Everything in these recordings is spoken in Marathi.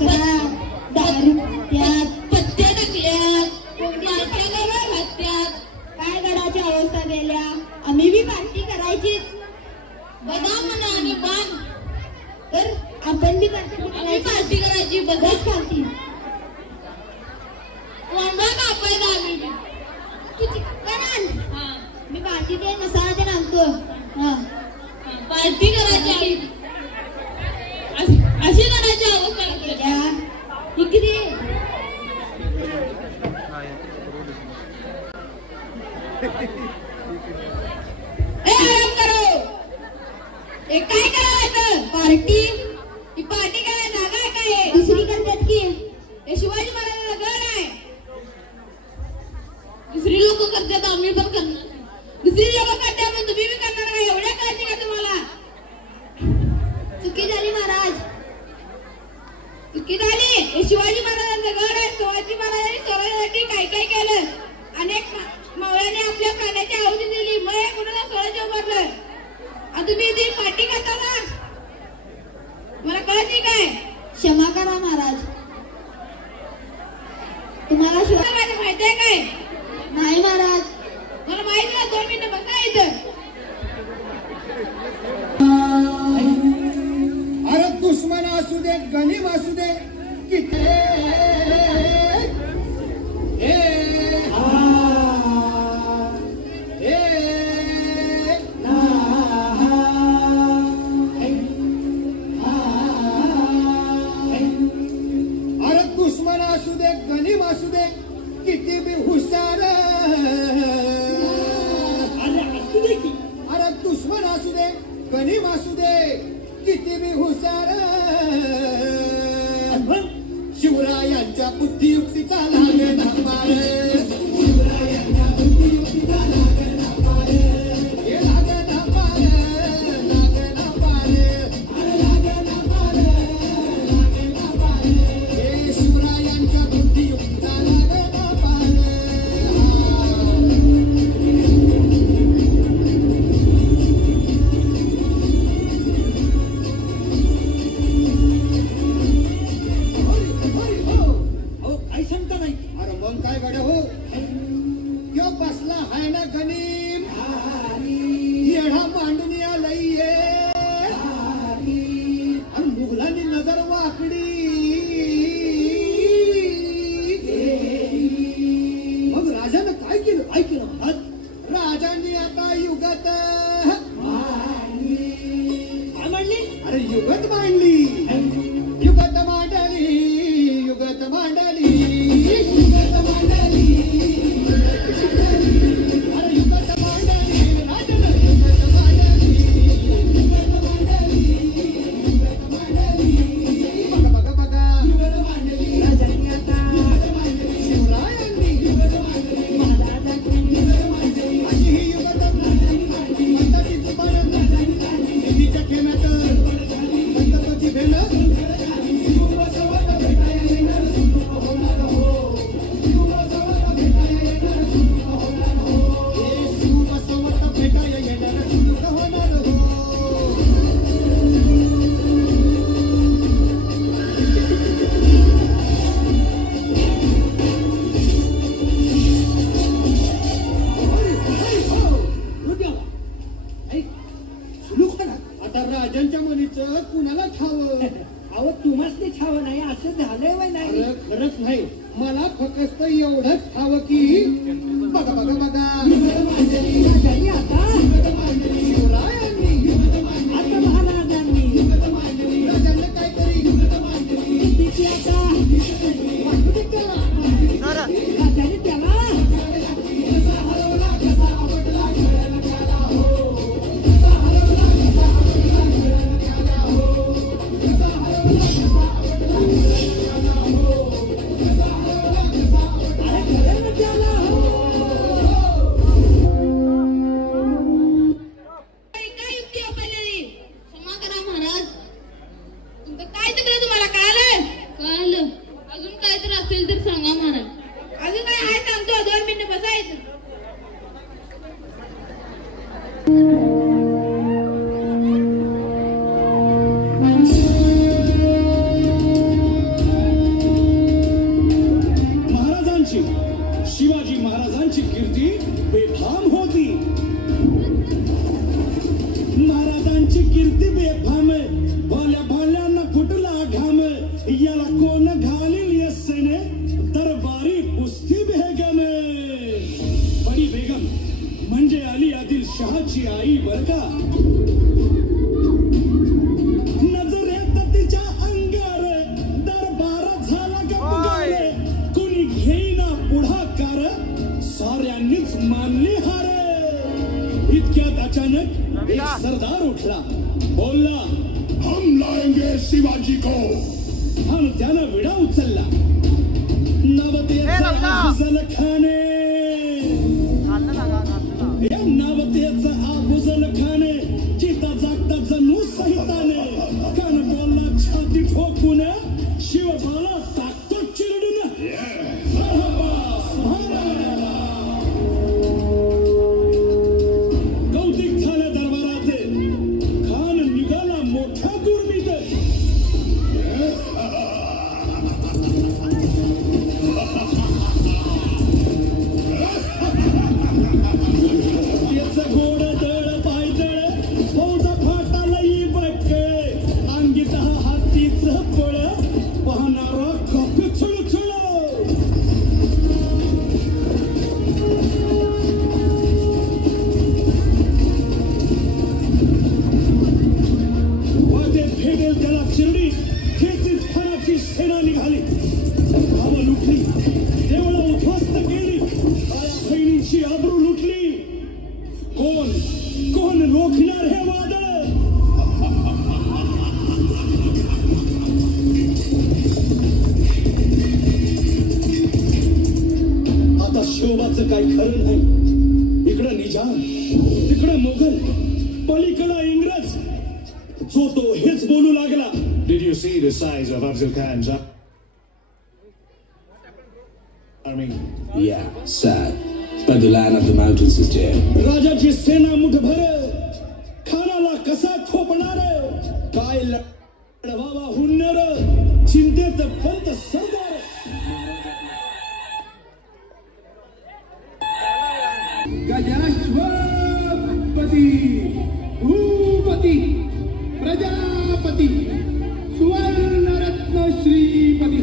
कचरा दारू त्यात पत्त्या टाकल्यात हत्यात काय गडाची अवस्था केल्या. आम्ही बी पार्टी करायचीच. बदाम म्हणा आणि पान तर आपण बी पार्टी करायची. बदाम पार्टी कोंबडा कापायचा आम्ही तू चिकन आण. मी पार्टी ते मसाला ते आणतो. पार्टी करायची अशी करायची अवस्था इकडे आराम करो. एक काय करायचं पार्टी. ही पार्टी करायला जागा आहे काय. दुसरी करतात की हे शिवाजी महाराजांचा गड आहे. दुसरी लोक करतात आम्ही पण करणार. दुसरी लोक करतात पण तुम्ही बी करणार का. एवढ्या कळते का तुम्हाला. चुकी झाली महाराज चुकी झाली. हे शिवाजी महाराजांचा गड आहे. शिवाजी महाराजांनी स्वराज्यासाठी काय काय केलं. अनेक मावळ्यांनी आपल्या प्राण्याची आहुती दिली. मग कोणाला स्वराज्य उभारलं. आणि तुम्ही ती पार्टी करता ना. मला कळत नाही काय. क्षमा करा महाराज. तुम्हाला शिवाजी माहिती आहे काय. नाही महाराज मला माहिती ना. 2 मिनिटं बघा इथं. अरे दुश्मन असू दे गनीम असू दे किती अरे दुश्मन असू दे गनीम असू दे किती बी हुशार. अरे दुश्मन असू दे गनीम असू दे किती बी हुशार. शिवरायांच्या बुद्धियुक्तीचा लागेना पार. शिवरायांच्या बुद्धियुक्तीचा लागेना पार. हे लागेना पार लागेना पार. अरे लागेना पार लागेना पार. हे शिवरायांच्या बुद्धियुक्तीचा लागेना पार. काय गड्या हो यो बसला हाय ना गनीम. येढा मांडून आलंय आणि मुघलांनी नजर वाकडी. मग राजानं काय केलं. काय केलं राजांनी आता युगत काय मांडली. अरे युगत मांडली. युगत मांडली युगत मांडली. राजांच्या मुलीचं कुणाला ठाव. अहो तुम्हाच ते ठाव नाही असं झालंय वय नाही. खरंच नाही. मला फक्त एवढंच ठाव की बघा बघा बघा आता महाराजांनी राजांना काहीतरी राजाने त्याला महाराजांची शिवाजी महाराजांची कीर्ती बेफाम होती. महाराजांची कीर्ती बेफाम, भल्या भाल्यांना फुटला घाम, याला कोण घालील यस्सेने दरबारी पुस्ती बेगम. बडी बेगम म्हणजे अली आदिल शहाची आई बर का. नजरेत तिच्या अंगार दरबार झाला गपगार, कुणी घेईना पुढाकार, साऱ्यांनीच मानली हार. इतक्यात अचानक एक सरदार उठला, बोलला, हम लाएंगे शिवाजी को. आणि त्यानं विडा उचलला. नवतेचा अफजल खाने, नावतेचा अफजल खाने, चिता जागता जणू सहिताने, कान बोलला छाती ठोकून, शिवबाला टाकतो चिरडून. कौतिक झालं दरबारात, खान निघाला मोठ्या दुर्मीत. त्याचं गोड दळ पायदळ, फौजा फाटालाही बक्कळ, अंगीत हातीच पळ, पाहणारा कप छुळछुळ. वाटेत भेटेल त्याला चिरडी, खेचीत खानाची सेना निघाली. गावं लुटली, देवळं उद्ध्वस्त केली, आया बहिणीची आबरू लुटली. कोण कोण रोखणार हे वादळ. आता शिवबाचं काही खरं नाही. इकडं निजाम, तिकडं मुघल, पलीकडं इंग्रज. जो तो हेच बोलू लागला. Did you see the size of Afzal Khan's army? Yeah, sad. But the land of the mountains is dead. राजाची सेना मुठभर, खानाला कसा थोपणार, काय लढवावा हुन्नर, चिंतेत पंत सरदार. गजाश्वपती भूपती प्रजापती सुवर्णरत्न श्रीपती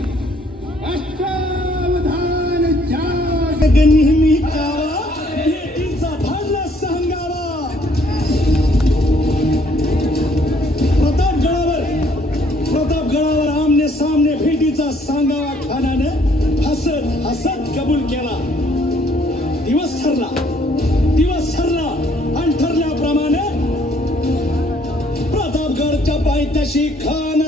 अष्टावधान जाग नेहमी कावा, भेटीचा भांडला सांगावा. प्रतापगडावर आमने सामने भेटीचा सांगावा खानाने हसत हसत कबूल केला. दिवस ठरला आणि ठरल्याप्रमाणे प्रतापगडच्या पायथ्याशी खान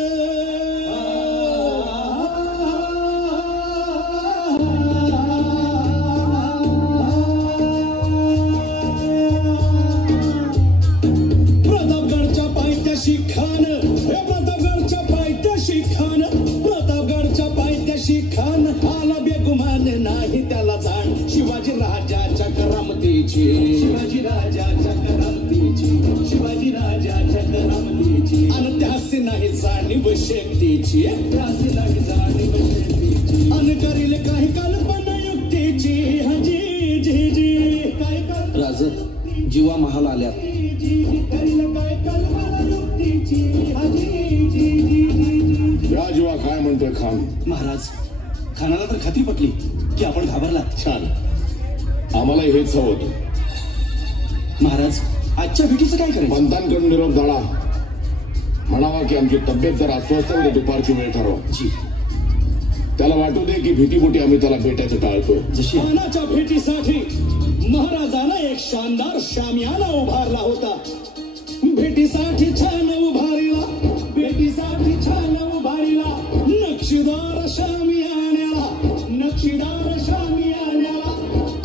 खान आला बेगुमान नाही त्याला जाण. शिवाजी राजाच्या करामतीची, शिवाजी राजाच्या करामतीची, शिवाजी राजाच्या करामतीची. आणि त्यासी नाही जाणीव शेतीची, त्यासी नाही जाणीव शेतीची. आणि करील काही कल्पना युक्तीची. हजी जी जी काय कर राज जीवा महाल आल्या. करील काय कल्पना युक्तीची. हजी जी जी. राजवा काय म्हणतोय खान? महाराज, खानाला तर खात्री पटली की आपण घाबरला. छान, आम्हाला हेच हवं होतं. महाराज, आजच्या भेटीचं काय करायचं? पंतांकडून निरोप झाला, म्हणावा की आमची तब्येत जर अस्वस्थ आहे, दुपारची वेळ ठरवा. जी. त्याला वाटू दे की भीतीपोटी आम्ही त्याला भेटायचं टाळतोय. जशी खानाच्या भेटीसाठी महाराजानं एक शानदार शामियाना उभारला होता. भेटीसाठी छान उभारीला, भेटीसाठी छान उभारीला नक्षीदार शामियान्याला, नक्षीदार शामियान्याला.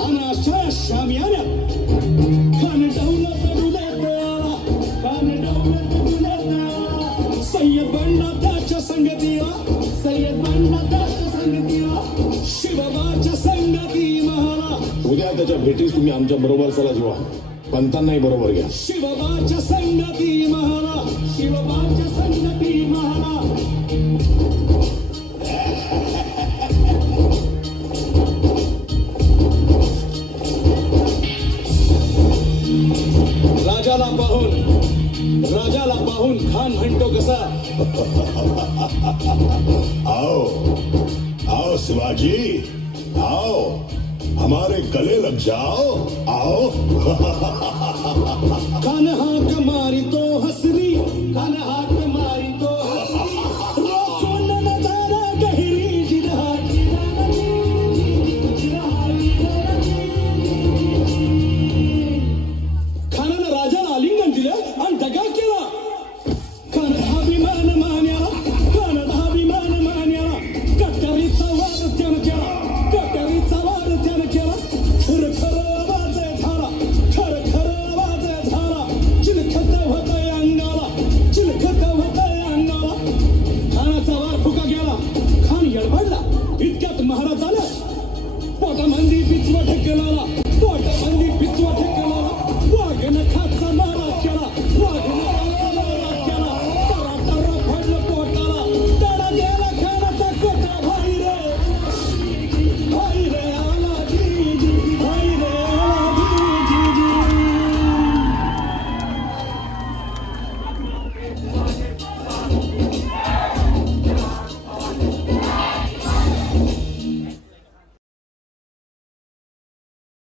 अनाशा शामियान्यात खान दौलत डुलेला, खान दौलत डुलेला. सय्यद बंडा त्याच्या संगतीला, सय्यद बंडा त्याच्या संगतीला, शिवबाच्या संगती महाला. उद्या त्याच्या भेटीस तुम्ही आमच्या बरोबर चला जेव्हा, पंतांनाही बरोबर घ्या. शिवबाच्या संगती महाला, शिवबाच्या संगती महाला. पाहून खान म्हणतो कसा, आओ आओ शिवाजी आओ, हमारे गले लग जाओ, आओ. खान हा